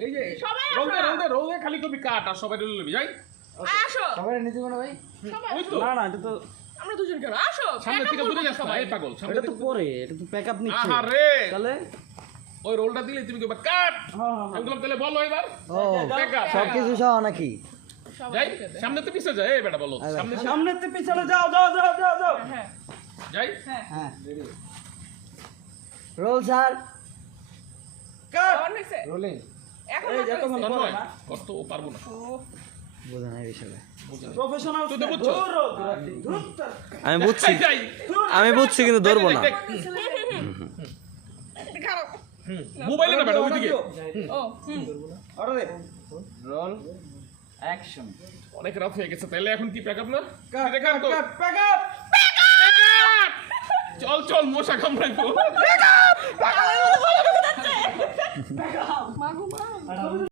এই যে সবাই রোদে খালি কবি কাট আর সবাই লবি যাই আসো সবাই নিতে না ভাই ওই তো না এটা তো আমরা দুজন কেন আসো সামনে থেকে দূরে যাস না এই পাগল সামনে এটা তো পরে এটা তো প্যাকআপ নিচ্ছে আহারে তাহলে ওই রোলটা দিলে তুমি কইবা কাট হ্যাঁ আমি বললাম তাহলে বলো এবার ও Backup। সবকিছু সহ নাকি যাই সামনে তো পিছে যায় এই বেটা বলো সামনে সামনে তে পিছনে যাও যাও যাও যাও যাও হ্যাঁ যাই হ্যাঁ রোল স্যার কাট অন হইছে রোলিং এখন এই যে তোমার বলো নয় না কষ্ট পারবো না বোঝা নাই বিষয়ে প্রফেশনাল তুই তো বুঝছো। আমি বুঝছি যাই আমি বুঝছি কিন্তু ধরবো না খারাপ মোবাইলে না বেটা ওইদিকে ও অর্ডার দে রোল অ্যাকশন অনেক রাত হয়ে গেছে তাহলে এখন কি প্যাকআপ না কাট দেখা তো কাট প্যাকআপ চল চল মশা কামড়াইবো মাগো মা